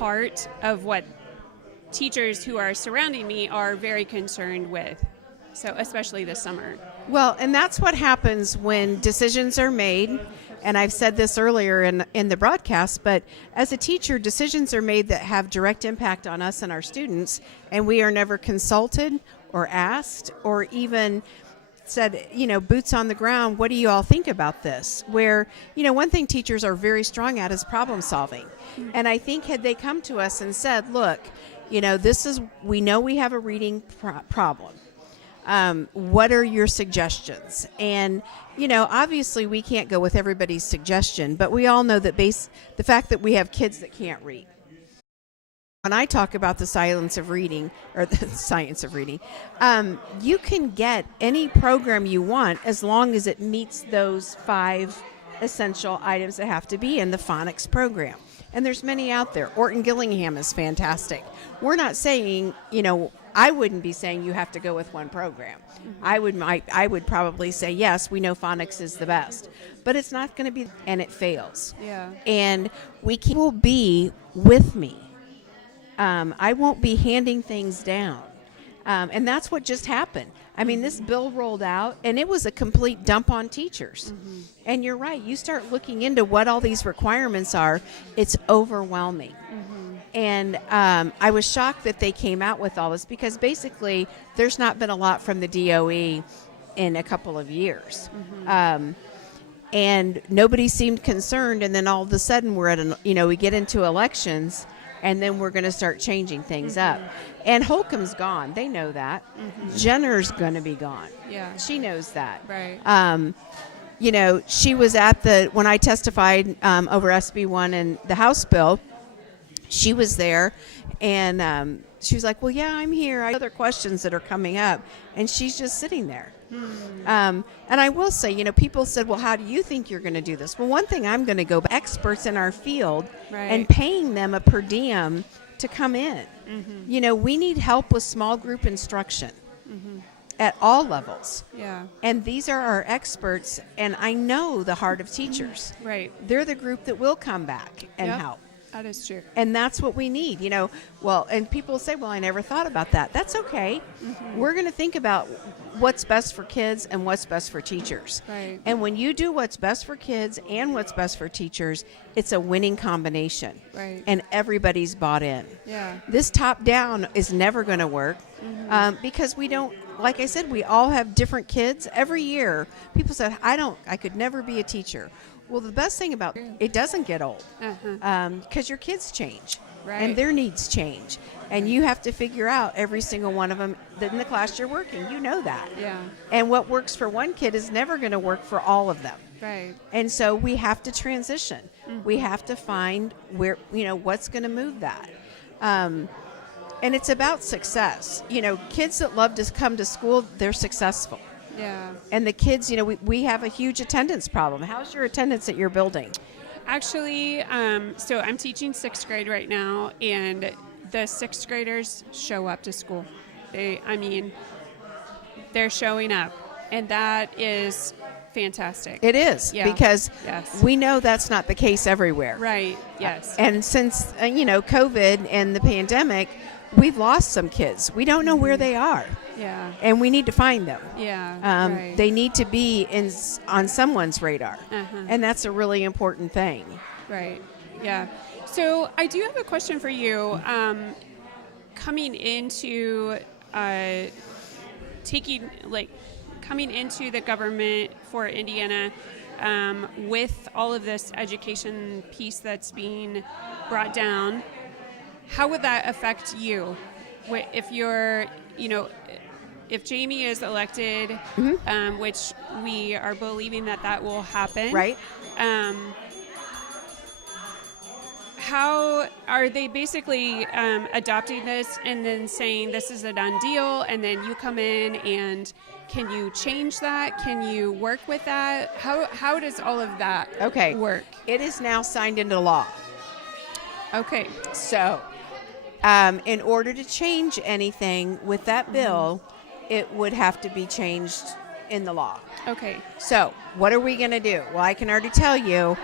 part of what teachers who are surrounding me are very concerned with. So especially this summer. Well, and that's what happens when decisions are made. And I've said this earlier in the broadcast, but as a teacher, decisions are made that have direct impact on us and our students, and we are never consulted or asked or even said, boots on the ground, what do you all think about this? Where, one thing teachers are very strong at is problem solving. And I think had they come to us and said, look, we know we have a reading problem. What are your suggestions? And, obviously we can't go with everybody's suggestion, but we all know that the fact that we have kids that can't read. When I talk about the science of reading, you can get any program you want as long as it meets those 5 essential items that have to be in the phonics program. And there's many out there. Orton Gillingham is fantastic. We're not saying, I wouldn't be saying you have to go with one program. Mm-hmm. I would probably say, yes, we know phonics is the best. But it's not going to be, and it fails. Yeah. And will be with me. I won't be handing things down. And that's what just happened. I mean, this bill rolled out, and it was a complete dump on teachers. Mm-hmm. And you're right. You start looking into what all these requirements are, it's overwhelming. Mm-hmm. And I was shocked that they came out with all this because basically there's not been a lot from the DOE in a couple of years. Mm-hmm. And nobody seemed concerned, and then all of a sudden we're at we get into elections, and then we're going to start changing things up. And Holcomb's gone. They know that. Mm-hmm. Jenner's going to be gone. Yeah. She knows that. Right. She was at when I testified over SB1 and the House bill, she was there, and she was like, well, yeah, I'm here. I have other questions that are coming up. And she's just sitting there. And I will say, people said, well, how do you think you're going to do this? Well, one thing I'm going to go by experts in our field and paying them a per diem to come in. Mm-hmm. We need help with small group instruction at all levels. Yeah. And these are our experts, and I know the heart of teachers. Right. They're the group that will come back and help. That is true. And that's what we need, and people say, well, I never thought about that. That's okay. Mm-hmm. We're going to think about what's best for kids and what's best for teachers. Right. And when you do what's best for kids and what's best for teachers, it's a winning combination. Right. And everybody's bought in. Yeah. This top down is never going to work because we don't, like I said, we all have different kids. Every year, people said, I could never be a teacher. Well, the best thing about it doesn't get old because your kids change and their needs change. And you have to figure out every single one of them in the class you're working. You know that. Yeah. And what works for one kid is never going to work for all of them. Right. And so we have to transition. Mm-hmm. We have to find where, what's going to move that. And it's about success. Kids that love to come to school, they're successful. Yeah. And the kids, we have a huge attendance problem. How's your attendance at your building? Actually, so I'm teaching 6th grade right now, and the 6th graders show up to school. They're showing up, and that is fantastic. It is, because we know that's not the case everywhere. Right, yes. And since, COVID and the pandemic, we've lost some kids. We don't know where they are. Yeah. And we need to find them. Yeah. Right. They need to be on someone's radar. And that's a really important thing. Right. Yeah. So I do have a question for you. Coming into the government for Indiana, with all of this education piece that's being brought down, how would that affect you? If you're, if Jamie is elected, which we are believing that will happen. Right. How are they basically adopting this and then saying this is a done deal, and then you come in and can you change that? Can you work with that? How does all of that work? It is now signed into law. Okay. So in order to change anything with that bill, it would have to be changed in the law. Okay. So what are we going to do? Well, I can already tell you,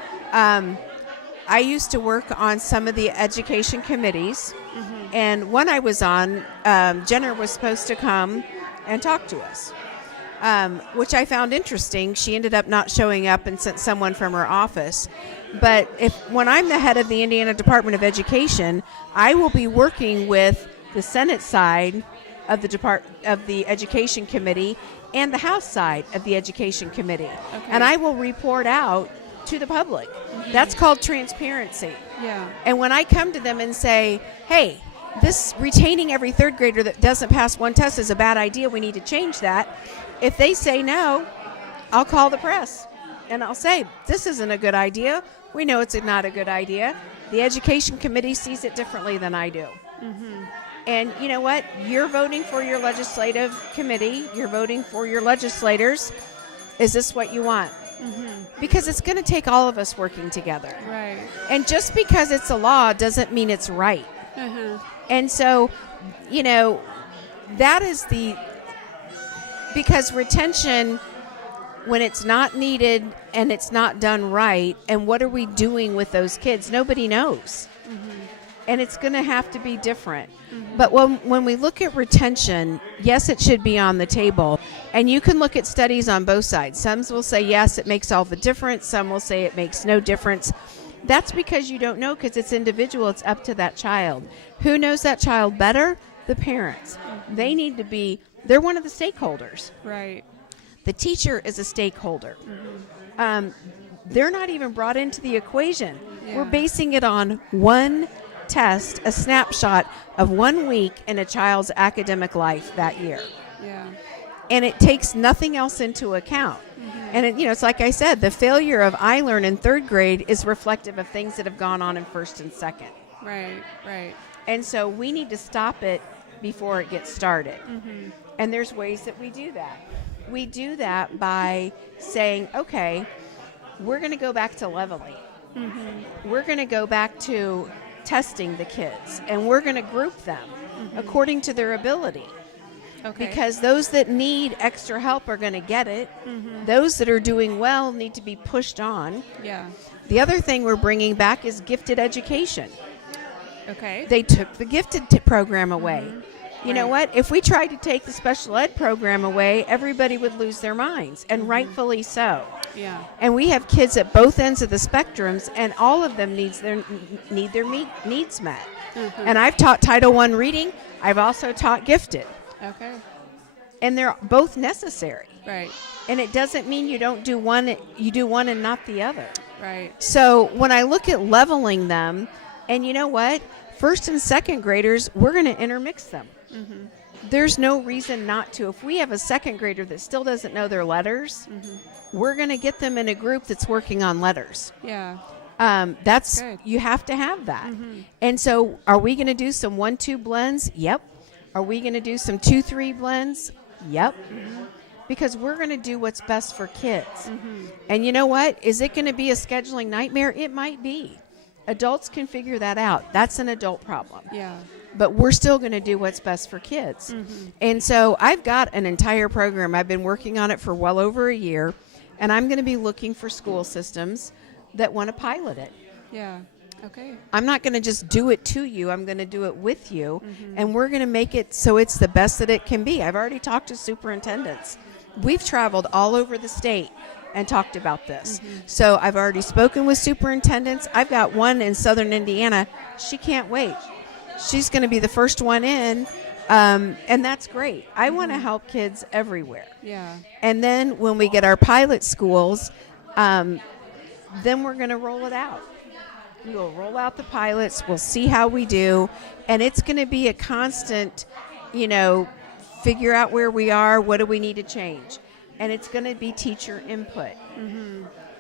I used to work on some of the education committees, and one I was on, Jenner was supposed to come and talk to us, which I found interesting. She ended up not showing up and sent someone from her office. But when I'm the head of the Indiana Department of Education, I will be working with the Senate side of the Education Committee and the House side of the Education Committee. Okay. And I will report out to the public. That's called transparency. Yeah. And when I come to them and say, hey, this retaining every third grader that doesn't pass one test is a bad idea, we need to change that. If they say no, I'll call the press and I'll say, this isn't a good idea. We know it's not a good idea. The Education Committee sees it differently than I do. And you know what? You're voting for your legislative committee. You're voting for your legislators. Is this what you want? Because it's going to take all of us working together. Right. And just because it's a law doesn't mean it's right. And so, you know, that is because retention, when it's not needed and it's not done right, and what are we doing with those kids? Nobody knows. And it's going to have to be different. But when we look at retention, yes, it should be on the table. And you can look at studies on both sides. Some will say, yes, it makes all the difference. Some will say it makes no difference. That's because you don't know, because it's individual. It's up to that child. Who knows that child better? The parents. They need to be, they're one of the stakeholders. Right. The teacher is a stakeholder. They're not even brought into the equation. Yeah. We're basing it on one test, a snapshot of 1 week in a child's academic life that year. Yeah. And it takes nothing else into account. And it's like I said, the failure of iLearn in third grade is reflective of things that have gone on in first and second. Right. Right. And so we need to stop it before it gets started. And there's ways that we do that. We do that by saying, okay, we're going to go back to leveling. We're going to go back to testing the kids, and we're going to group them according to their ability. Okay. Because those that need extra help are going to get it. Those that are doing well need to be pushed on. Yeah. The other thing we're bringing back is gifted education. Okay. They took the gifted program away. You know what? If we tried to take the special ed program away, everybody would lose their minds, and rightfully so. Yeah. And we have kids at both ends of the spectrums, and all of them need their needs met. And I've taught Title I reading. I've also taught gifted. Okay. And they're both necessary. Right. And it doesn't mean you don't do one, you do one and not the other. Right. So when I look at leveling them, and you know what? First and second graders, we're going to intermix them. There's no reason not to. If we have a second grader that still doesn't know their letters, we're going to get them in a group that's working on letters. Yeah. That's good. You have to have that. And so are we going to do some 1-2 blends? Yep. Are we going to do some 2-3 blends? Yep. Because we're going to do what's best for kids. And you know what? Is it going to be a scheduling nightmare? It might be. Adults can figure that out. That's an adult problem. Yeah. But we're still going to do what's best for kids. And so I've got an entire program. I've been working on it for well over a year, and I'm going to be looking for school systems that want to pilot it. Yeah. Okay. I'm not going to just do it to you. I'm going to do it with you, and we're going to make it so it's the best that it can be. I've already talked to superintendents. We've traveled all over the state and talked about this. So I've already spoken with superintendents. I've got one in southern Indiana. She can't wait. She's going to be the first one in, and that's great. I want to help kids everywhere. Yeah. And then when we get our pilot schools, then we're going to roll it out. We'll roll out the pilots. We'll see how we do. And it's going to be a constant, figure out where we are. What do we need to change? And it's going to be teacher input.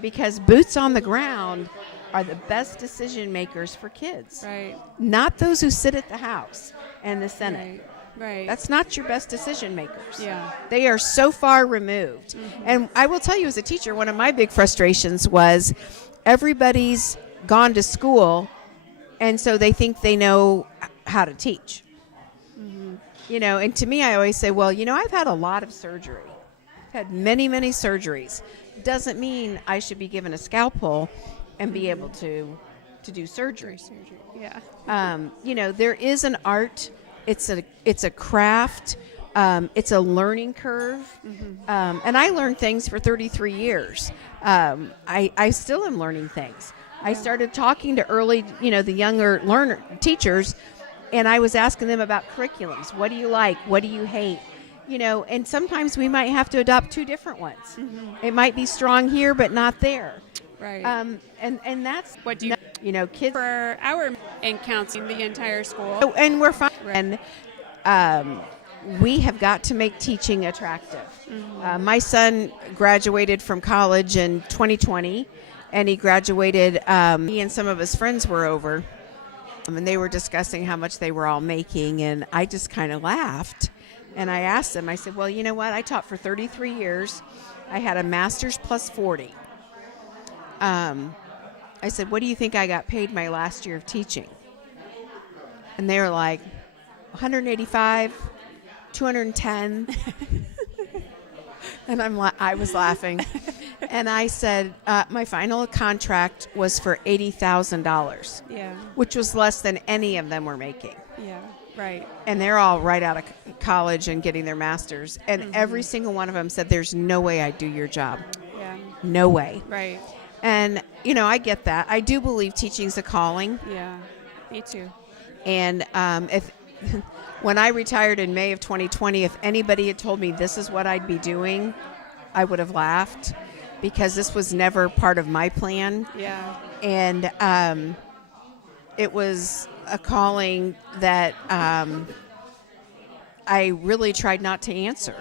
Because boots on the ground are the best decision makers for kids. Right. Not those who sit at the House and the Senate. Right. That's not your best decision makers. Yeah. They are so far removed. And I will tell you, as a teacher, one of my big frustrations was everybody's gone to school, and so they think they know how to teach. And to me, I always say, well, I've had a lot of surgery. I've had many, many surgeries. Doesn't mean I should be given a scalpel and be able to to do surgery. Yeah. There is an art. It's a craft. It's a learning curve. And I learned things for 33 years. I still am learning things. I started talking to the younger teachers, and I was asking them about curriculums. What do you like? What do you hate? And sometimes we might have to adopt two different ones. It might be strong here, but not there. Right. And that's what do you, kids for our and counseling the entire school. Oh, and we're fine. And we have got to make teaching attractive. My son graduated from college in 2020, and he graduated. He and some of his friends were over, and they were discussing how much they were all making, and I just kind of laughed. And I asked them, I said, well, you know what? I taught for 33 years. I had a master's plus 40. I said, what do you think I got paid my last year of teaching? And they were like, 185, 210. And I was laughing. And I said, my final contract was for $80,000. Yeah. Which was less than any of them were making. Yeah. Right. And they're all right out of college and getting their masters. And every single one of them said, there's no way I'd do your job. Yeah. No way. Right. And, I get that. I do believe teaching's a calling. Yeah. Me too. And when I retired in May of 2020, if anybody had told me this is what I'd be doing, I would have laughed, because this was never part of my plan. Yeah. And it was a calling that I really tried not to answer.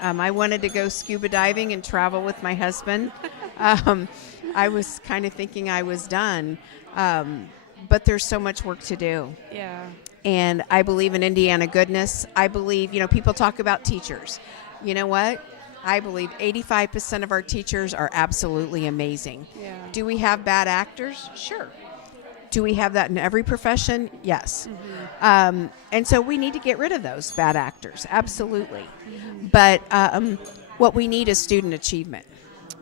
I wanted to go scuba diving and travel with my husband. I was kind of thinking I was done, but there's so much work to do. Yeah. And I believe in Indiana goodness. I believe, people talk about teachers. You know what? I believe 85% of our teachers are absolutely amazing. Yeah. Do we have bad actors? Sure. Do we have that in every profession? Yes. And so we need to get rid of those bad actors. Absolutely. But what we need is student achievement.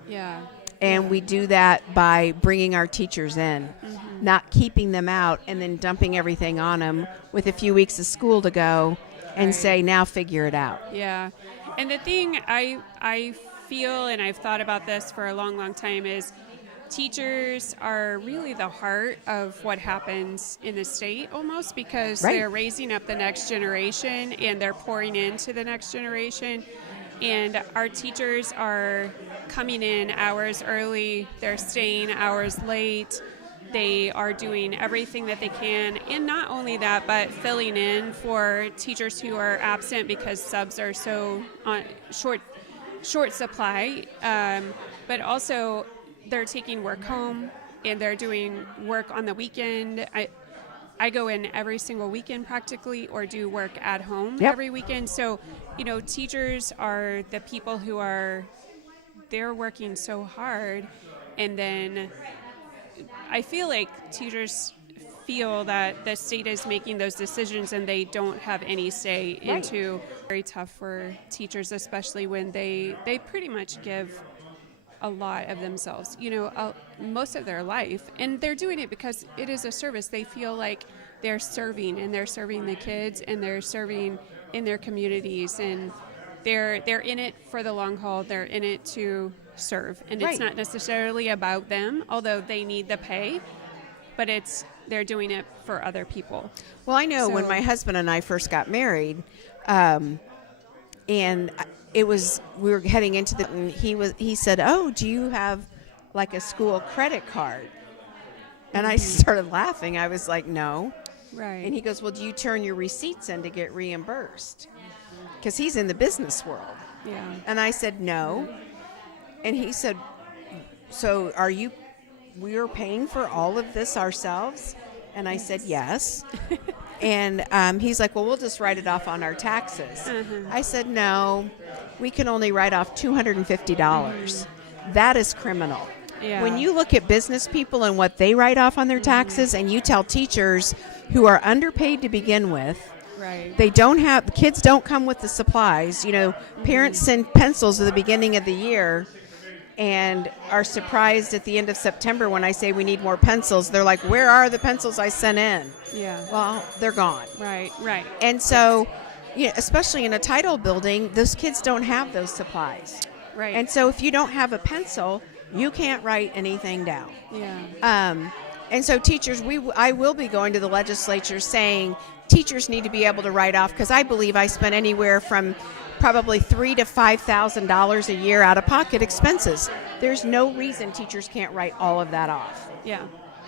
Yeah. And we do that by bringing our teachers in, not keeping them out and then dumping everything on them with a few weeks of school to go and say, now figure it out. Yeah. And the thing I feel, and I've thought about this for a long, long time, is teachers are really the heart of what happens in the state almost, because they're raising up the next generation and they're pouring into the next generation. And our teachers are coming in hours early, they're staying hours late, they are doing everything that they can. And not only that, but filling in for teachers who are absent because subs are so on short supply. But also they're taking work home and they're doing work on the weekend. I go in every single weekend practically, or do work at home every weekend. So, teachers are the people who they're working so hard. And then I feel like teachers feel that the state is making those decisions and they don't have any say into. Very tough for teachers, especially when they pretty much give a lot of themselves, most of their life, and they're doing it because it is a service. They feel like they're serving, and they're serving the kids, and they're serving in their communities, and they're in it for the long haul. They're in it to serve, and it's not necessarily about them, although they need the pay, but they're doing it for other people. Well, I know when my husband and I first got married, and we were heading into and he said, oh, do you have like a school credit card? And I started laughing. I was like, no. Right. And he goes, well, do you turn your receipts in to get reimbursed? Because he's in the business world. Yeah. And I said, no. And he said, so we are paying for all of this ourselves? And I said, yes. And he's like, well, we'll just write it off on our taxes. I said, no, we can only write off $250. That is criminal. Yeah. When you look at business people and what they write off on their taxes, and you tell teachers who are underpaid to begin with, the kids don't come with the supplies. Parents send pencils at the beginning of the year, and are surprised at the end of September when I say we need more pencils. They're like, where are the pencils I sent in? Yeah. Well, they're gone. Right. And so, especially in a title building, those kids don't have those supplies. Right. And so if you don't have a pencil, you can't write anything down. Yeah. And so teachers, I will be going to the legislature saying teachers need to be able to write off, because I believe I spent anywhere from probably $3,000 to $5,000 a year out of pocket expenses. There's no reason teachers can't write all of that off. Yeah.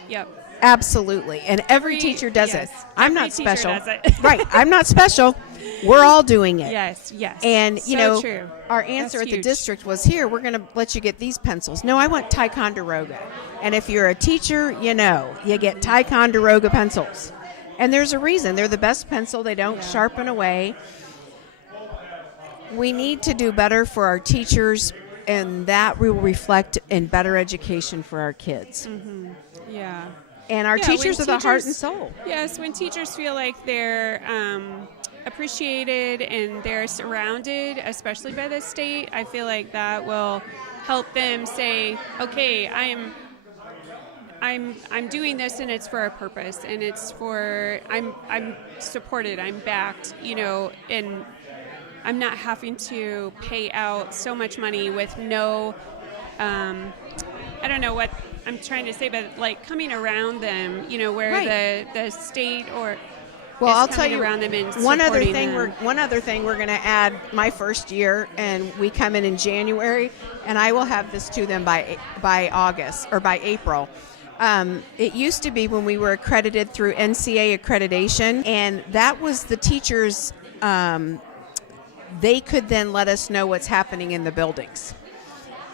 Yep. Absolutely. And every teacher does it. I'm not Every teacher special. does it. Right. I'm not special. We're all doing it. Yes. And, so true. our answer That's at the huge. district was, here, we're going to let you get these pencils. No, I want Ticonderoga. And if you're a teacher, you get Ticonderoga pencils. And there's a reason. They're the best pencil. They don't sharpen away. We need to do better for our teachers, and that will reflect in better education for our kids. Mm-hmm. Yeah. And our teachers are the heart and soul. Yes, when teachers feel like they're appreciated and they're surrounded, especially by the state, I feel like that will help them say, okay, I'm doing this, and it's for a purpose, and it's for I'm supported, I'm backed, and I'm not having to pay out so much money with no I don't know what I'm trying to say, but like coming around them, where Right. the state or Well, is I'll tell coming you around them and one other supporting thing. them. One other thing we're going to add. My first year, and we come in January, and I will have this to them by August or by April. It used to be when we were accredited through NCA accreditation, and that was the teachers. They could then let us know what's happening in the buildings.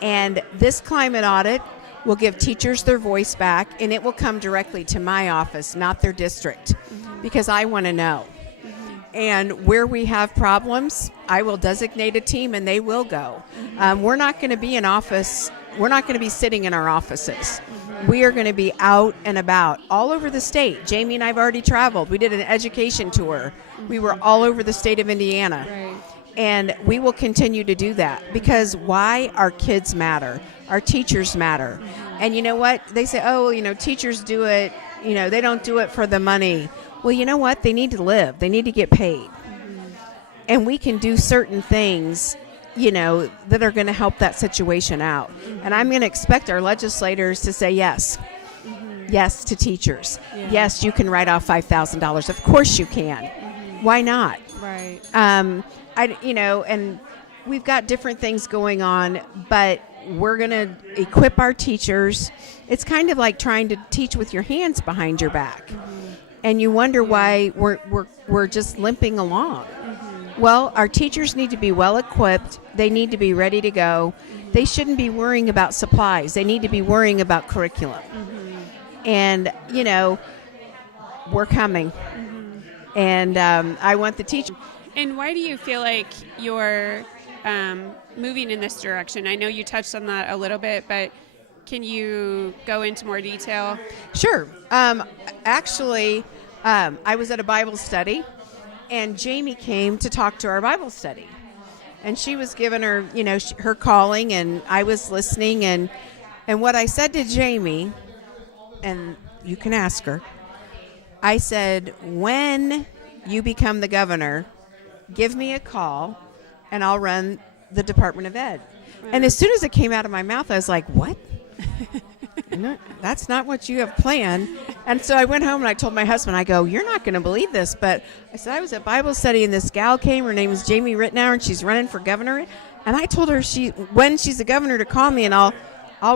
And this climate audit will give teachers their voice back, and it will come directly to my office, not their district, because I want to know. And where we have problems, I will designate a team, and they will go. We're not going to be in office. We're not going to be sitting in our offices. We are going to be out and about all over the state. Jamie and I have already traveled. We did an education tour. We were all over the state of Indiana. Right. And we will continue to do that, because why? Our kids matter. Our teachers matter. And you know what? They say, teachers do it, they don't do it for the money. Well, you know what? They need to live. They need to get paid. And we can do certain things, that are going to help that situation out. And I'm going to expect our legislators to say yes. Yes to teachers. Yeah. Yes, you can write off $5,000. Of course you can. Why not? Right. And we've got different things going on, but we're going to equip our teachers. It's kind of like trying to teach with your hands behind your back. And you wonder why we're just limping along. Well, our teachers need to be well equipped. They need to be ready to go. They shouldn't be worrying about supplies. They need to be worrying about curriculum. And, we're coming. And I want the teacher. And why do you feel like you're moving in this direction? I know you touched on that a little bit, but can you go into more detail? Sure. Actually, I was at a Bible study, and Jamie came to talk to our Bible study. And she was given her, her calling, and I was listening. And what I said to Jamie, and you can ask her, I said, when you become the governor, give me a call, and I'll run the Department of Ed. And as soon as it came out of my mouth, I was like, what? No, that's not what you have planned. And so I went home and I told my husband, I go, you're not going to believe this, but I said I was at Bible study and this gal came. Her name is Jamie Reitenour, and she's running for governor. And I told her when she's the governor to call me, and I'll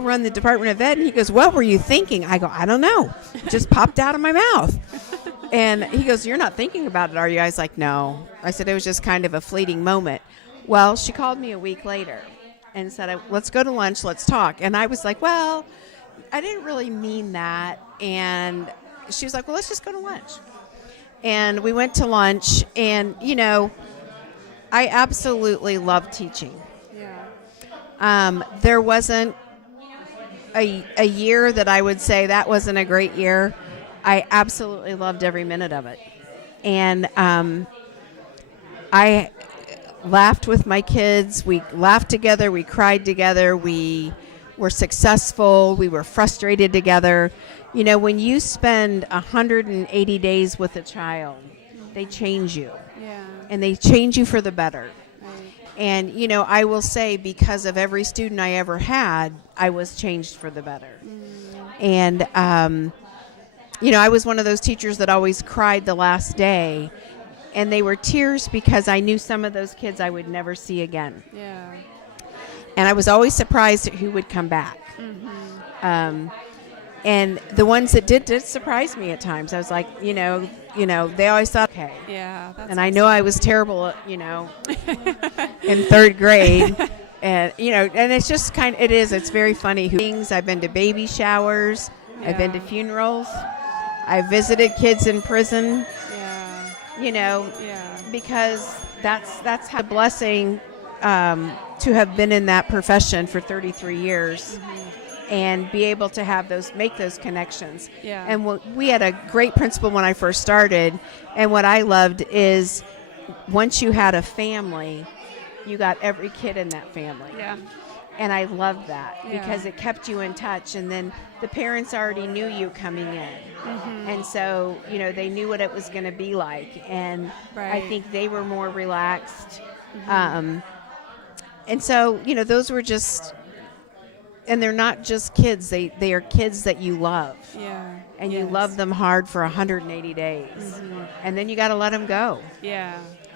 run the Department of Ed. And he goes, what were you thinking? I go, I don't know. It just popped out of my mouth. And he goes, you're not thinking about it, are you? I was like, no. I said it was just kind of a fleeting moment. Well, she called me a week later and said, let's go to lunch, let's talk. And I was like, well, I didn't really mean that. And she was like, well, let's just go to lunch. And we went to lunch, and, I absolutely love teaching. Yeah. There wasn't a year that I would say that wasn't a great year. I absolutely loved every minute of it. And I laughed with my kids. We laughed together. We cried together. We were successful. We were frustrated together. You know, when you spend 180 days with a child, they change you. Yeah. And they change you for the better. Right. And, you know, I will say because of every student I ever had, I was changed for the better. And, you know, I was one of those teachers that always cried the last day. And they were tears because I knew some of those kids I would never see again. Yeah. And I was always surprised at who would come back. And the ones that did surprise me at times. I was like, you know, they always thought, okay. Yeah. That's And I know I was terrible, you know, in third grade. And, you know, and it's just it's very funny. I've been to baby showers. Yeah. I've been to funerals. I've visited kids in prison. Yeah. You know, Yeah. because that's how blessing to have been in that profession for 33 years and be able to make those connections. Yeah. And we had a great principal when I first started, and what I loved is once you had a family, you got every kid in that family. Yeah. And I loved that Yeah. because it kept you in touch, and then the parents already knew you coming in. And so, you know, they knew what it was going to be like, and I Right. think they were more relaxed. And so, you know, those were just, and they're not just kids, they are kids that you love. Yeah. And you Yes. love them hard for 180 days. And then you got to let them go. Yeah.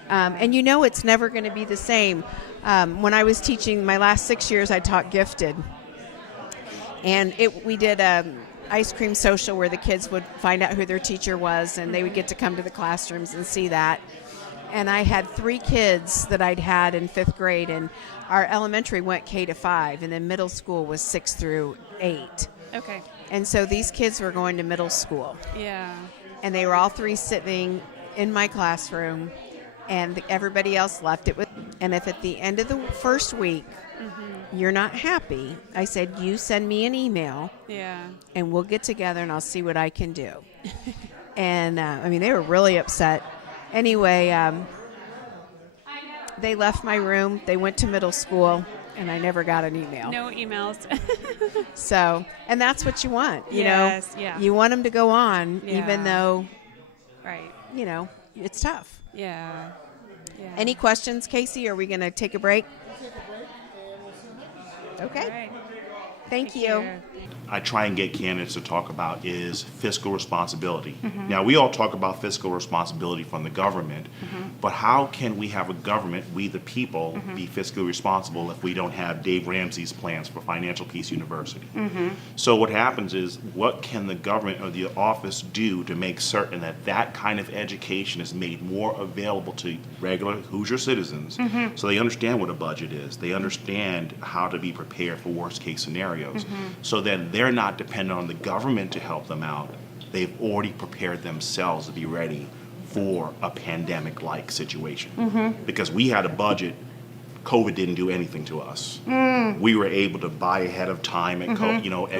And you know it's never going to be the same. When I was teaching my last 6 years, I taught gifted. And we did ice cream social where the kids would find out who their teacher was, and they would get to come to the classrooms and see that. And I had 3 kids that I'd had in 5th grade, and our elementary went K to 5, and then middle school was 6 through 8. Okay. And so these kids were going to middle school, Yeah. and they were all 3 sitting in my classroom, and everybody else left it with. And if at the end of the first week you're not happy, I said, you send me an email, Yeah. and we'll get together and I'll see what I can do. And I mean, they were really upset. Anyway, they left my room, they went to middle school, and I never got an email. No emails. So, and that's what you want, you Yes, know. yeah. You want them to go on, Yeah. even though, Right. you know, it's tough. Yeah. Yeah. Any questions, Casey? Are we going to take a break? Okay. All right. Thank you. I try and get candidates to talk about is fiscal responsibility. Now, we all talk about fiscal responsibility from the government, but how can we have a government, we the people, be fiscally responsible if we don't have Dave Ramsey's plans for Financial Peace University? So what happens is, what can the government or the office do to make certain that that kind of education is made more available to regular Hoosier citizens so they understand what a budget is, they understand how to be prepared for worst case scenarios, so then they're not dependent on the government to help them out. They've already prepared themselves to be ready for a pandemic-like situation. Because we had a budget, COVID didn't do anything to us. We were able to buy ahead of time at, at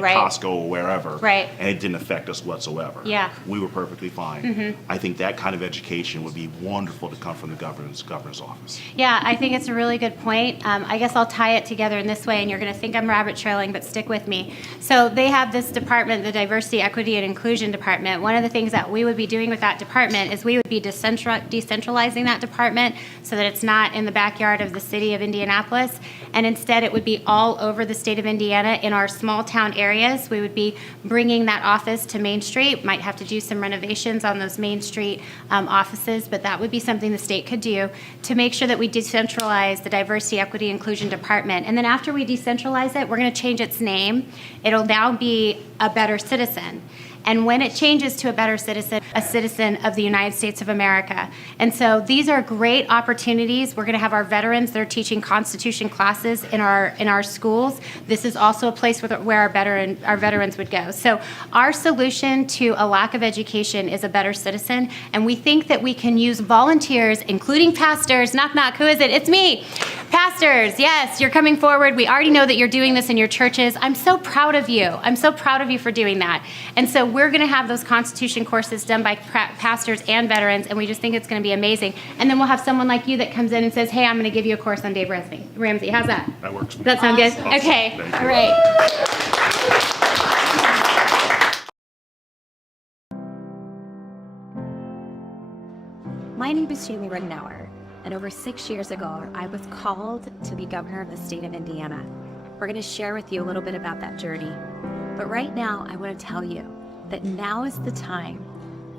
Right. Costco or wherever, Right. and it didn't affect us whatsoever. Yeah. We were perfectly fine. I think that kind of education would be wonderful to come from the governor's office. Yeah, I think it's a really good point. I guess I'll tie it together in this way, and you're going to think I'm rabbit trailing, but stick with me. So they have this department, the Diversity, Equity, and Inclusion Department. One of the things that we would be doing with that department is we would be decentralizing that department so that it's not in the backyard of the city of Indianapolis, and instead it would be all over the state of Indiana in our small town areas. We would be bringing that office to Main Street. Might have to do some renovations on those Main Street offices, but that would be something the state could do to make sure that we decentralize the Diversity, Equity, Inclusion Department. And then after we decentralize it, we're going to change its name. It'll now be A Better Citizen. And when it changes to a better citizen, a citizen of the United States of America. And so these are great opportunities. We're going to have our veterans that are teaching Constitution classes in our schools. This is also a place where our veterans would go. So our solution to a lack of education is a better citizen. And we think that we can use volunteers, including pastors, knock, knock, who is it? It's me. Pastors, yes, you're coming forward. We already know that you're doing this in your churches. I'm so proud of you. I'm so proud of you for doing that. And so we're going to have those Constitution courses done by pastors and veterans, and we just think it's going to be amazing. And then we'll have someone like you that comes in and says, hey, I'm going to give you a course on Dave Ramsey. How's that? That works. Does that sound good? Awesome. Okay. Thank you. All right. My name is Jamie Reitenour, and over 6 years ago, I was called to be governor of the state of Indiana. We're going to share with you a little bit about that journey. But right now, I want to tell you that now is the time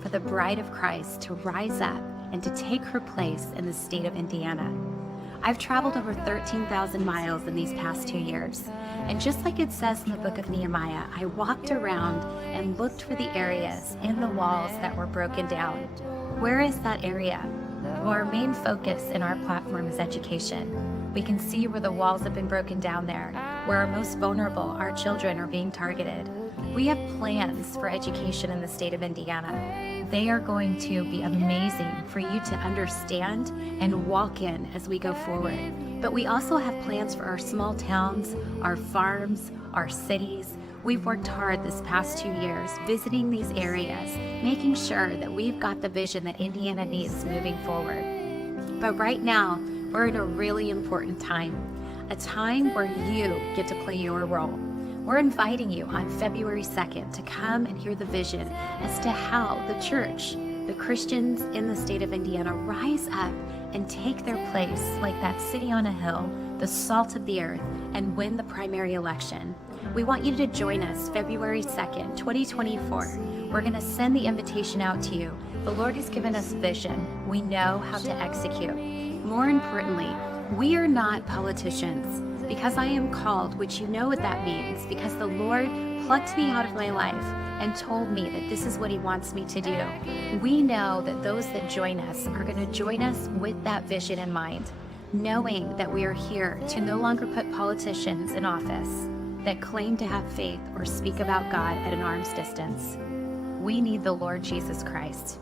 for the bride of Christ to rise up and to take her place in the state of Indiana. I've traveled over 13,000 miles in these past 2 years, and just like it says in the book of Nehemiah, I walked around and looked for the areas in the walls that were broken down. Where is that area? Well, our main focus in our platform is education. We can see where the walls have been broken down there, where our most vulnerable, our children, are being targeted. We have plans for education in the state of Indiana. They are going to be amazing for you to understand and walk in as we go forward. But we also have plans for our small towns, our farms, our cities. We've worked hard this past 2 years visiting these areas, making sure that we've got the vision that Indiana needs moving forward. But right now, we're in a really important time, a time where you get to play your role. We're inviting you on February 2nd to come and hear the vision as to how the church, the Christians in the state of Indiana, rise up and take their place like that city on a hill, the salt of the earth, and win the primary election. We want you to join us February 2nd, 2024. We're going to send the invitation out to you. The Lord has given us vision. We know how to execute. More importantly, we are not politicians. Because I am called, which you know what that means, because the Lord plucked me out of my life and told me that this is what He wants me to do. We know that those that join us are going to join us with that vision in mind, knowing that we are here to no longer put politicians in office that claim to have faith or speak about God at an arm's distance. We need the Lord Jesus Christ.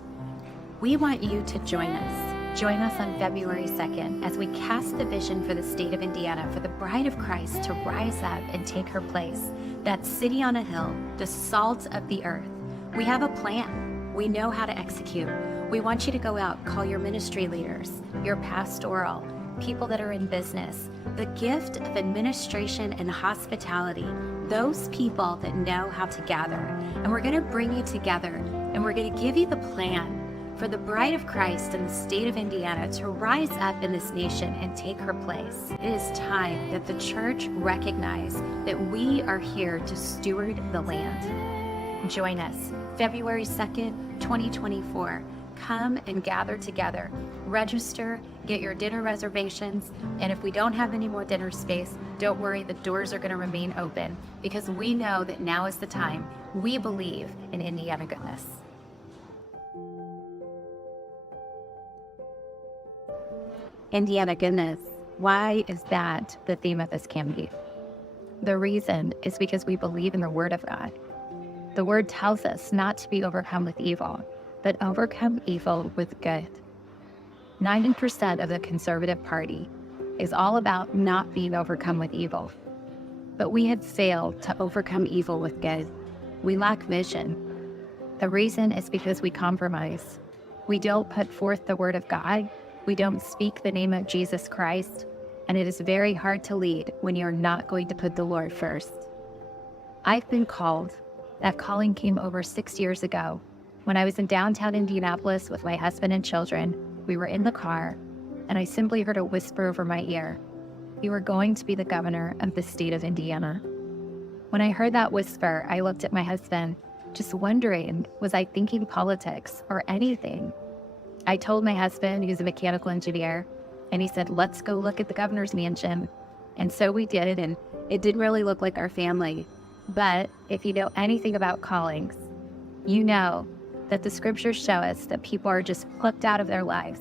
We want you to join us. Join us on February 2nd as we cast the vision for the state of Indiana, for the bride of Christ to rise up and take her place. That city on a hill, the salt of the earth. We have a plan. We know how to execute. We want you to go out, call your ministry leaders, your pastoral, people that are in business, the gift of administration and hospitality, those people that know how to gather. And we're going to bring you together, and we're going to give you the plan for the bride of Christ in the state of Indiana to rise up in this nation and take her place. It is time that the church recognize that we are here to steward the land. Join us February 2nd, 2024. Come and gather together. Register, get your dinner reservations, and if we don't have any more dinner space, don't worry, the doors are going to remain open because we know that now is the time. We believe in Indiana goodness. Indiana goodness. Why is that the theme of this campaign? The reason is because we believe in the Word of God. The Word tells us not to be overcome with evil, but overcome evil with good. 90% of the Conservative Party is all about not being overcome with evil. But we have failed to overcome evil with good. We lack vision. The reason is because we compromise. We don't put forth the Word of God. We don't speak the name of Jesus Christ, and it is very hard to lead when you're not going to put the Lord first. I've been called. That calling came over 6 years ago. When I was in downtown Indianapolis with my husband and children, we were in the car, and I simply heard a whisper over my ear. You are going to be the governor of the state of Indiana. When I heard that whisper, I looked at my husband, just wondering, was I thinking politics or anything? I told my husband, who's a mechanical engineer, and he said, let's go look at the governor's mansion. And so we did, and it didn't really look like our family. But if you know anything about callings, you know that the scriptures show us that people are just plucked out of their lives.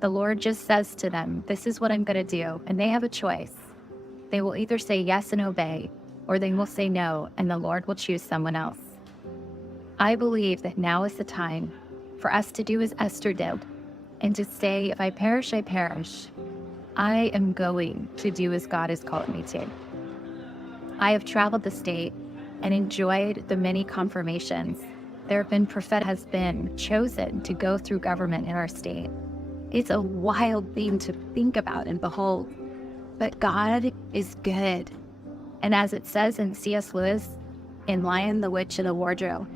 The Lord just says to them, this is what I'm going to do, and they have a choice. They will either say yes and obey, or they will say no, and the Lord will choose someone else. I believe that now is the time for us to do as Esther did, and to say, if I perish, I perish. I am going to do as God has called me to. I have traveled the state and enjoyed the many confirmations. There have been prophet has been chosen to go through government in our state. It's a wild thing to think about and behold, but God is good. And as it says in C.S. Lewis, in Lion, the Witch, and the Wardrobe,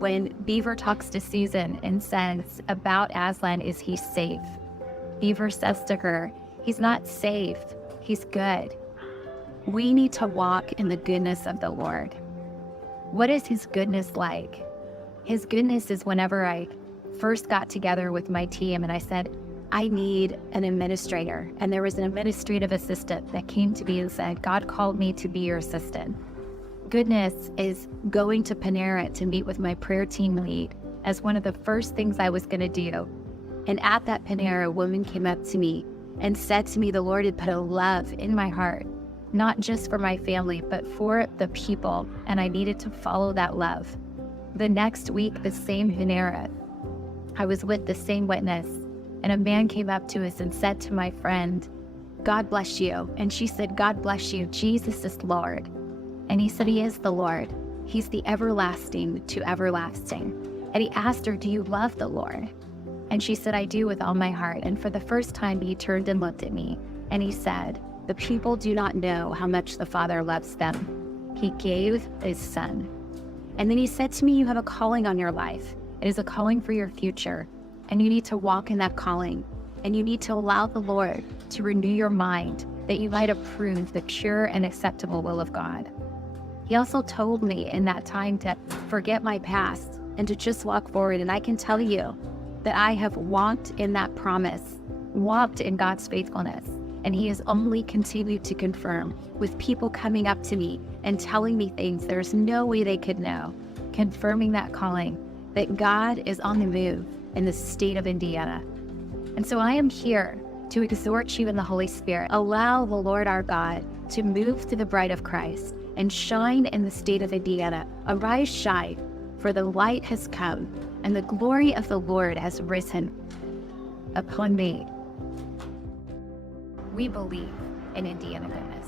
when Beaver talks to Susan and says about Aslan, is he safe? Beaver says to her, he's not safe, he's good. We need to walk in the goodness of the Lord. What is his goodness like? His goodness is whenever I first got together with my team and I said, I need an administrator. And there was an administrative assistant that came to me and said, God called me to be your assistant. Goodness is going to Panera to meet with my prayer team lead as one of the first things I was going to do. And at that Panera, a woman came up to me and said to me, the Lord had put a love in my heart, not just for my family, but for the people. And I needed to follow that love. The next week, the same Panera, I was with the same witness, and a man came up to us and said to my friend, God bless you. And she said, God bless you. Jesus is Lord. And he said, he is the Lord. He's the everlasting to everlasting. And he asked her, do you love the Lord? And she said, I do with all my heart. And for the first time, he turned and looked at me and he said, the people do not know how much the Father loves them. He gave his son. And then he said to me, you have a calling on your life. It is a calling for your future. And you need to walk in that calling. And you need to allow the Lord to renew your mind that you might approve the pure and acceptable will of God. He also told me in that time to forget my past and to just walk forward. And I can tell you that I have walked in that promise, walked in God's faithfulness. And he has only continued to confirm with people coming up to me and telling me things there's no way they could know, confirming that calling, that God is on the move in the state of Indiana. And so I am here to exhort you in the Holy Spirit. Allow the Lord our God to move through the bride of Christ and shine in the state of Indiana. Arise, shine, for the light has come, and the glory of the Lord has risen upon me. We believe in Indiana goodness.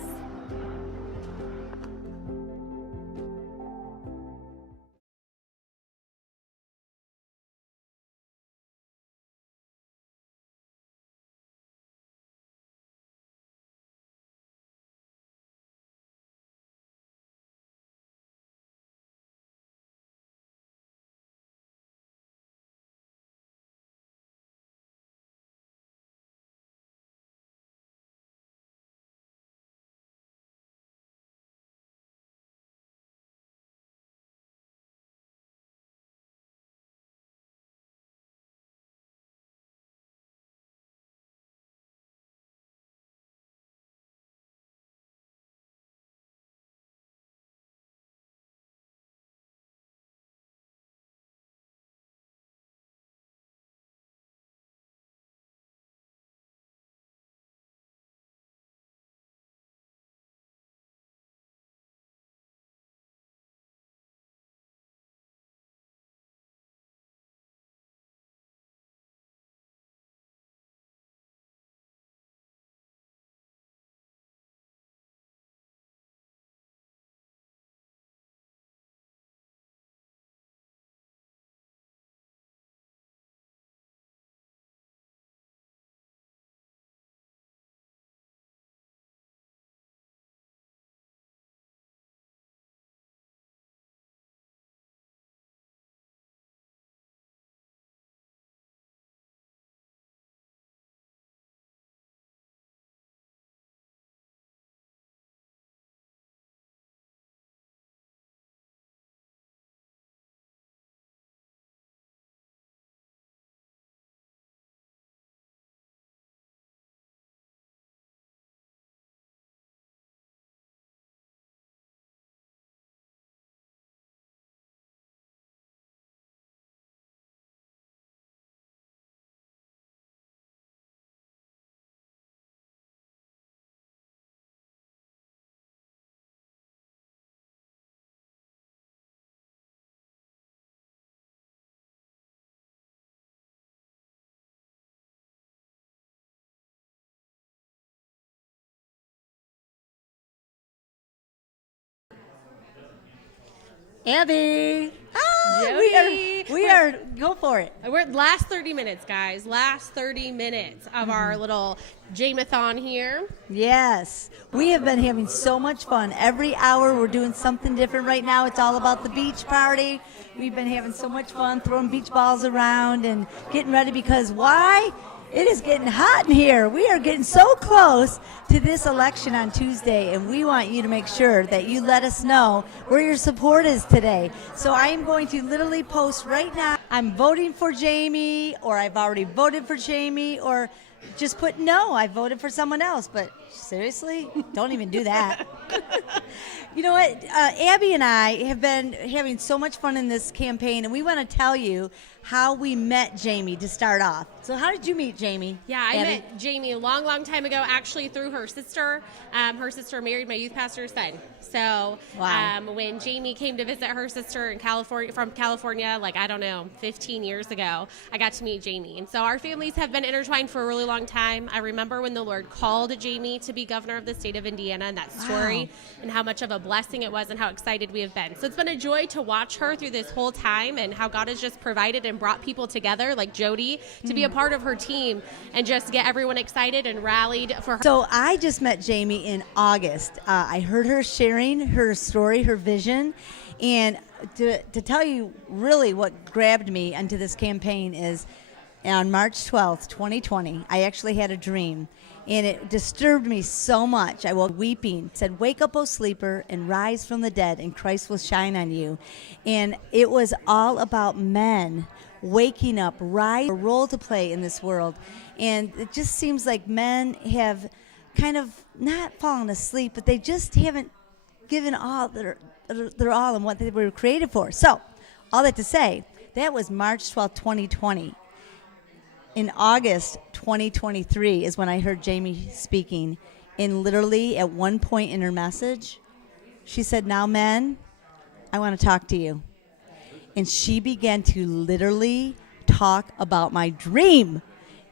Abby. Jody. We are, go for it. We're at last 30 minutes, guys. Last 30 minutes of our little Jamathon here. Yes. We have been having so much fun. Every hour we're doing something different right now. It's all about the beach party. We've been having so much fun throwing beach balls around and getting ready because why? It is getting hot in here. We are getting so close to this election on Tuesday, and we want you to make sure that you let us know where your support is today. So I am going to literally post right now, I'm voting for Jamie, or I've already voted for Jamie, or just put no, I voted for someone else. But seriously, don't even do that. You know what? Abby and I have been having so much fun in this campaign, and we want to tell you how we met Jamie to start off. So how did you meet Jamie? Yeah, I Abby? met Jamie a long, long time ago, actually through her sister. Her sister married my youth pastor's son. So Wow. when Jamie came to visit her sister in California, from California, like, I don't know, 15 years ago, I got to meet Jamie. And so our families have been intertwined for a really long time. I remember when the Lord called Jamie to be governor of the state of Indiana, and that story, Wow. and how much of a blessing it was and how excited we have been. So it's been a joy to watch her through this whole time and how God has just provided and brought people together like Jody to be a part of her team and just get everyone excited and rallied for her. So I just met Jamie in August. I heard her sharing her story, her vision, and to tell you really what grabbed me into this campaign is on March 12th, 2020, I actually had a dream, and it disturbed me so much. I woke weeping, said, "Wake up, O sleeper, and rise from the dead, and Christ will shine on you." And it was all about men waking up, rise, a role to play in this world. And it just seems like men have kind of not fallen asleep, but they just haven't given all their all in what they were created for. So, all that to say, that was March 12th, 2020. In August 2023 is when I heard Jamie speaking. And literally at one point in her message, she said, "Now, men, I want to talk to you." And she began to literally talk about my dream.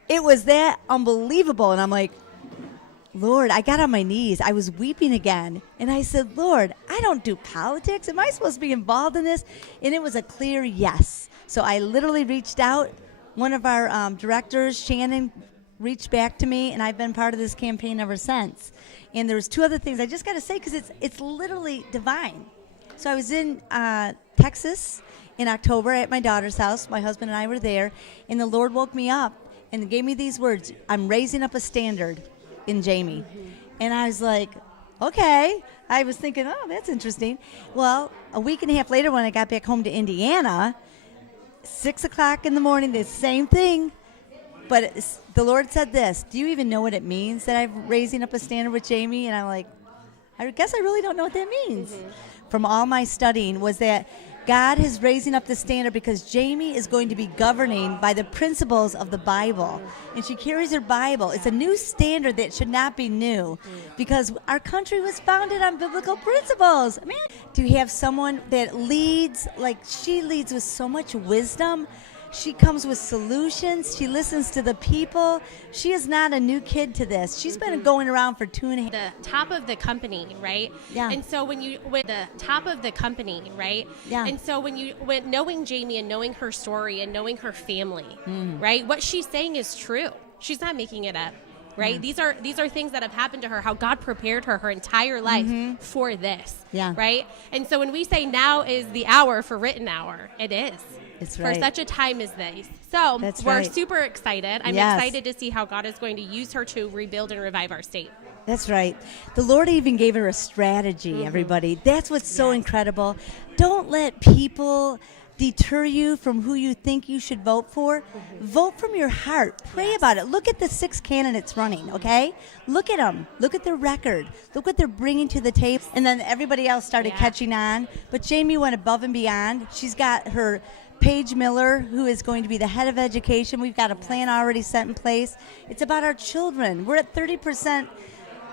It was that unbelievable. And I'm like, Lord, I got on my knees. I was weeping again. And I said, Lord, I don't do politics. Am I supposed to be involved in this? And it was a clear yes. So I literally reached out. One of our directors, Shannon, reached back to me, and I've been part of this campaign ever since. And there's two other things I just got to say because it's literally divine. So I was in Texas in October at my daughter's house. My husband and I were there, and the Lord woke me up and gave me these words: "I'm raising up a standard in Jamie." And I was like, okay. I was thinking, oh, that's interesting. Well, a week and a half later when I got back home to Indiana, 6 o'clock in the morning, the same thing. But the Lord said this: "Do you even know what it means that I'm raising up a standard with Jamie?" And I'm like, I guess I really don't know what that means. From all my studying was that God is raising up the standard because Jamie is going to be governing by the principles of the Bible. And she carries her Bible. It's a new standard that should not be new because our country was founded on biblical principles. Man, to have someone that leads, like she leads with so much wisdom. She comes with solutions. She listens to the people. She is not a new kid to this. She's been going around for 2.5 The top of the company, right? Yeah. And so when the top of the company, right? Yeah. And so when knowing Jamie and knowing her story and knowing her family, right? What she's saying is true. She's not making it up. Right? These are things that have happened to her, how God prepared her entire life for this. Yeah. Right? And so when we say now is the hour for Reitenour, it is. It's for right. such a time as this. So That's we're right. super excited. I'm Yes. excited to see how God is going to use her to rebuild and revive our state. That's right. The Lord even gave her a strategy, everybody. That's what's so incredible. Don't let people deter you from who you think you should vote for. Vote from your heart. Pray about it. Look at the 6 candidates running, okay? Look at them. Look at their record. Look what they're bringing to the table. And then everybody else started catching on. But Jamie went above and beyond. She's got her Paige Miller, who is going to be the head of education. We've got a plan already set in place. It's about our children. We're at 30%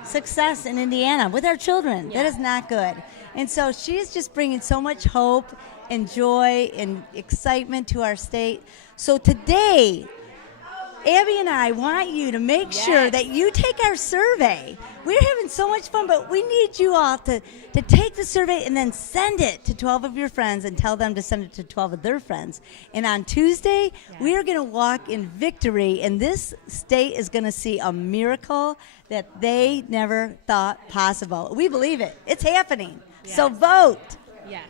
success in Indiana with our children. That is not good. And so she is just bringing so much hope and joy and excitement to our state. So today Abby and I want you to make sure that you take our survey. We're having so much fun, but we need you all to take the survey and then send it to 12 of your friends and tell them to send it to 12 of their friends. And on Tuesday, we are going to walk in victory, and this state is going to see a miracle that they never thought possible. We believe it. It's happening. So vote. Yes.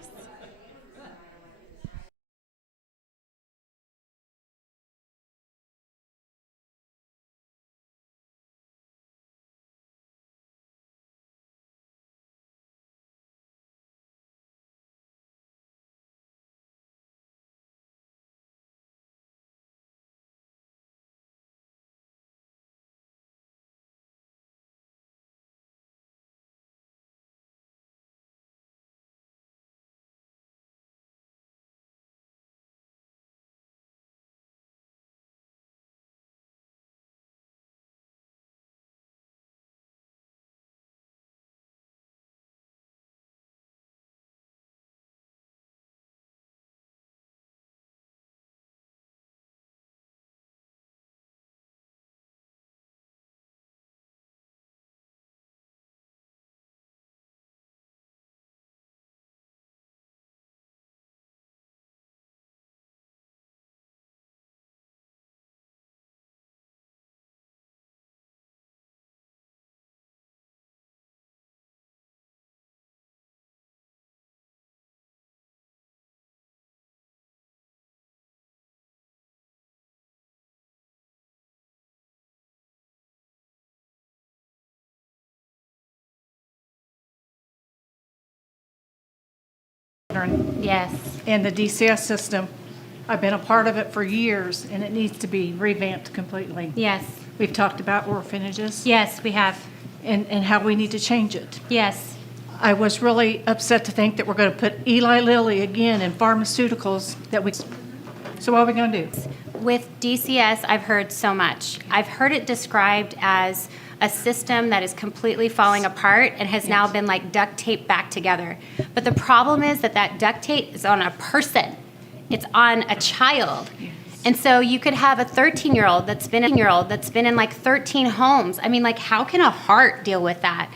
Yes. And the DCS system, I've been a part of it for years, and it needs to be revamped completely. Yes. We've talked about orphanages Yes, we have. and how we need to change it. Yes. I was really upset to think that we're going to put Eli Lilly again in pharmaceuticals so what are we going to do? With DCS, I've heard so much. I've heard it described as a system that is completely falling apart and has now been like duct taped back together. But the problem is that duct tape is on a person. It's on a child. And so you could have a 13-year-old that's been in like 13 homes. I mean, like, how can a heart deal with that?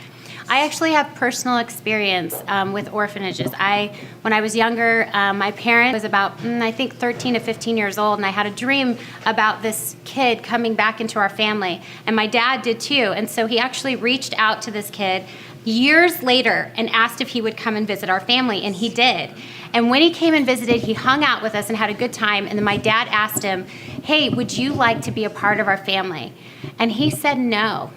I actually have personal experience with orphanages. When I was younger, my parent was about, I think, 13 to 15 years old, and I had a dream about this kid coming back into our family. And my dad did too. And so he actually reached out to this kid years later and asked if he would come and visit our family, and he did. And when he came and visited, he hung out with us and had a good time. And then my dad asked him, hey, would you like to be a part of our family? And he said no.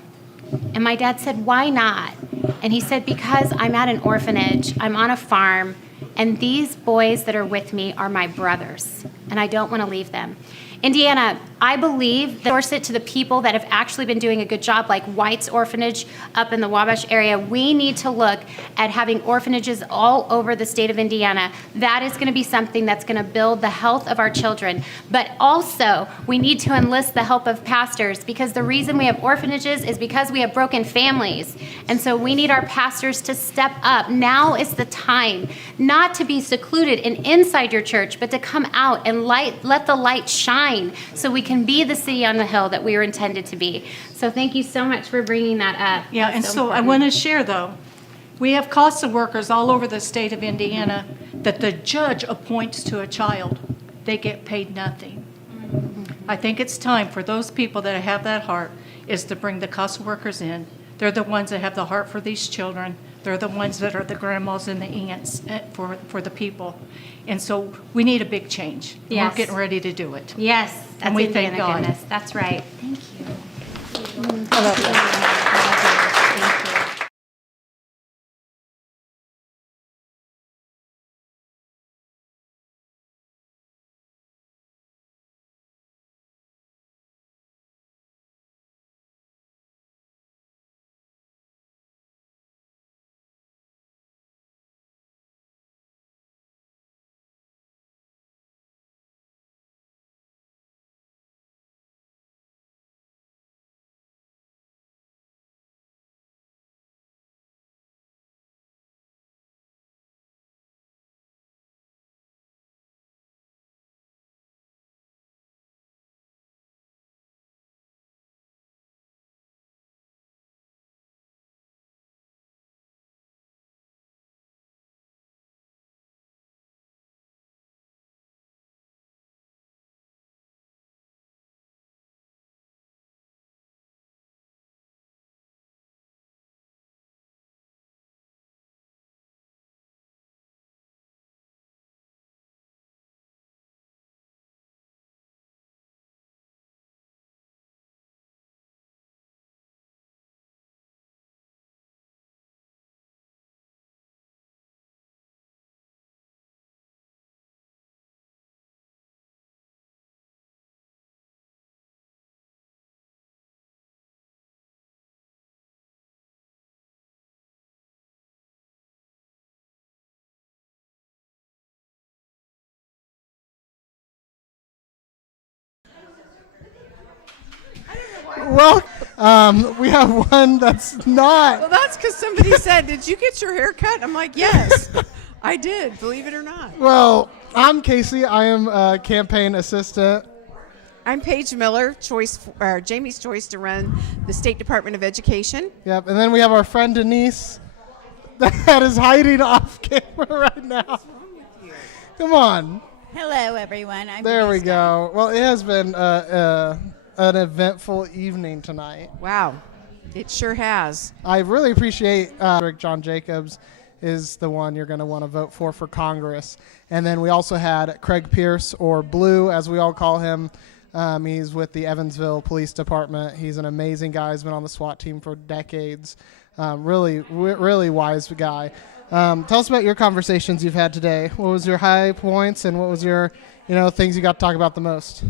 And my dad said, why not? And he said, because I'm at an orphanage, I'm on a farm, and these boys that are with me are my brothers, and I don't want to leave them. Indiana, I believe, source it to the people that have actually been doing a good job, like White's Orphanage up in the Wabash area. We need to look at having orphanages all over the state of Indiana. That is going to be something that's going to build the health of our children. But also, we need to enlist the help of pastors, because the reason we have orphanages is because we have broken families. And so we need our pastors to step up. Now is the time not to be secluded and inside your church, but to come out and let the light shine, so we can be the city on the hill that we were intended to be. So thank you so much for bringing that up. Yeah, That's and so I important. want to share, though, we have CASA workers all over the state of Indiana that the judge appoints to a child. They get paid nothing. I think it's time for those people that have that heart is to bring the CASA workers in. They're the ones that have the heart for these children. They're the ones that are the grandmas and the aunts for the people. And so we need a big change. Yes. We're getting ready to do it. Yes, that's And we Indiana thank God. goodness. That's right. Thank you. I love you. Well, we have one that's not. Well, that's because somebody said, "Did you get your hair cut?" I'm like, "Yes, I did. Believe it or not." Well, I'm Casey. I am a campaign assistant. I'm Paige Miller, Jamie's choice to run the State Department of Education. Yep, and then we have our friend Denise that is hiding off camera right now. What's wrong with you? Come on. Hello, everyone. There we go. Well, it has been an eventful evening tonight. Wow, it sure has. I really appreciate John Jacobs is the one you're going to want to vote for Congress. And then we also had Craig Pierce, or Blue, as we all call him. He's with the Evansville Police Department. He's an amazing guy. He's been on the SWAT team for decades. Really wise guy. Tell us about your conversations you've had today. What was your high points, and what was your, things you got to talk about the most?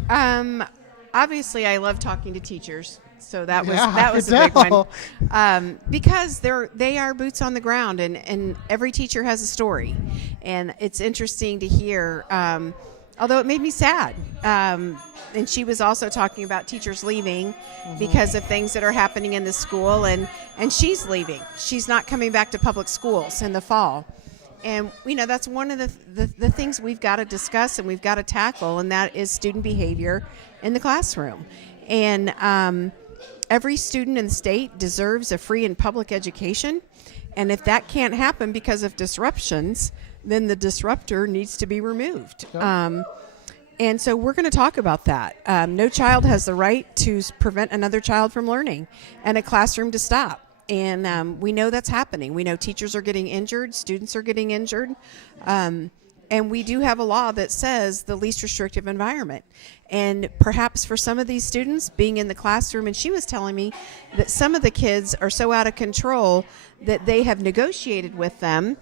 Obviously, I love talking to teachers, so that was a big one. Because they are boots on the ground, and every teacher has a story, and it's interesting to hear. Although it made me sad. And she was also talking about teachers leaving because of things that are happening in the school, and she's leaving. She's not coming back to public schools in the fall. And, that's one of the things we've got to discuss and we've got to tackle, and that is student behavior in the classroom. And every student in the state deserves a free and public education. And if that can't happen because of disruptions, then the disruptor needs to be removed. Yep. And so we're going to talk about that. No child has the right to prevent another child from learning and a classroom to stop. And we know that's happening. We know teachers are getting injured, students are getting injured. And we do have a law that says the least restrictive environment. And perhaps for some of these students being in the classroom, and she was telling me that some of the kids are so out of control that they have negotiated with them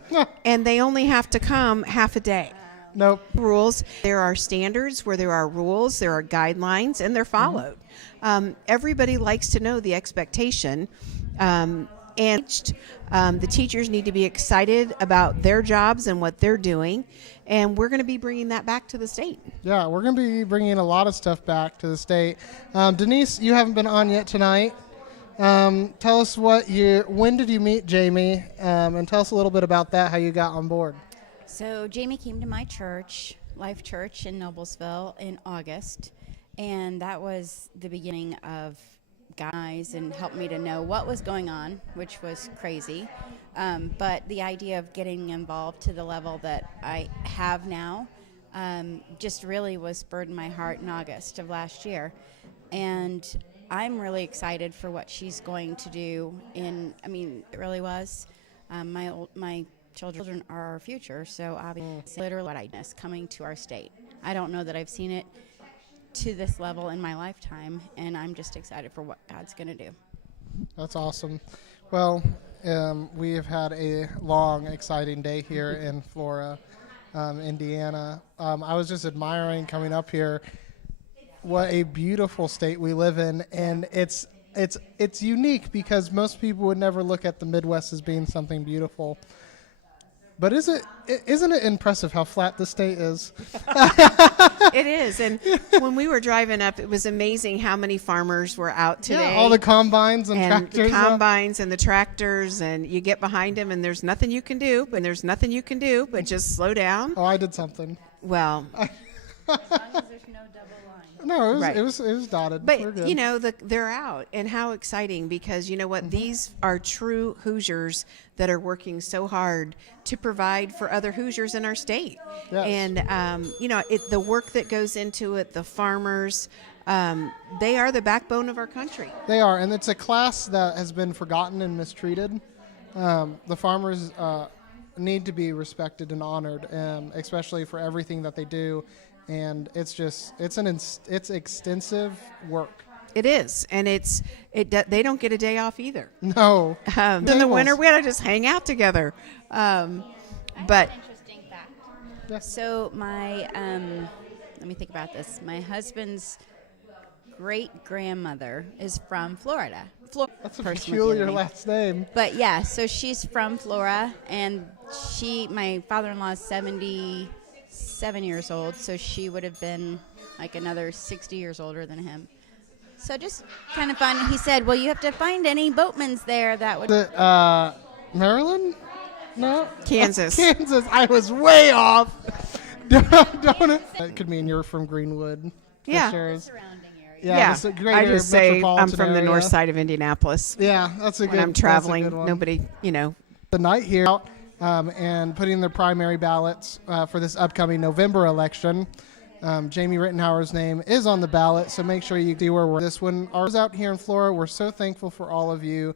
and they only have to come half a day. Nope. Rules. There are standards where there are rules, there are guidelines, and they're followed. Everybody likes to know the expectation. And the teachers need to be excited about their jobs and what they're doing. And we're going to be bringing that back to the state. Yeah, we're going to be bringing a lot of stuff back to the state. Denise, you haven't been on yet tonight. Tell us when did you meet Jamie? And tell us a little bit about that, how you got on board. So Jamie came to my church, Life Church in Noblesville, in August. And that was the beginning of guys and helped me to know what was going on, which was crazy. But the idea of getting involved to the level that I have now just really was spurred in my heart in August of last year. And I'm really excited for what she's going to do it really was. My children are our future, so obviously literally coming to our state. I don't know that I've seen it to this level in my lifetime, and I'm just excited for what God's going to do. That's awesome. Well, we have had a long, exciting day here in Flora, Indiana. I was just admiring coming up here what a beautiful state we live in, and it's unique because most people would never look at the Midwest as being something beautiful. But isn't it impressive how flat the state is? It is. And when we were driving up, it was amazing how many farmers were out today. Yeah, all the combines and tractors. The combines and the tractors, and you get behind them, and there's nothing you can do, but just slow down. Oh, I did something. Well. As long as there's no double line. No, Right. it was dotted. But, We're good. they're out, and how exciting, because you know what? These are true Hoosiers that are working so hard to provide for other Hoosiers in our state. Yes. And, the work that goes into it, the farmers, they are the backbone of our country. They are, and it's a class that has been forgotten and mistreated. The farmers need to be respected and honored, especially for everything that they do. And it's extensive work. It is, and they don't get a day off either. No. In the winter, we had to just hang out together. But Interesting fact. Yeah. So my, let me think about this. My husband's great-grandmother is from Florida. That's a peculiar last name. But yeah, so she's from Florida, and my father-in-law is 77 years old, so she would have been like another 60 years older than him. So just kind of fun. He said, well, you have to find any boatmans there that would. Maryland? No? Kansas. Kansas. I was way off. Don't it? That could mean you're from Greenwood. Yeah. Fisheries. Yeah, just a I greater just say I'm metropolitan from the area. north side of Indianapolis. Yeah, that's a good. When I'm that's a traveling, good one. nobody, The night here and putting their primary ballots for this upcoming November election. Jamie Reitenour's name is on the ballot, so make sure you see where we're. This one, ours out here in Florida. We're so thankful for all of you.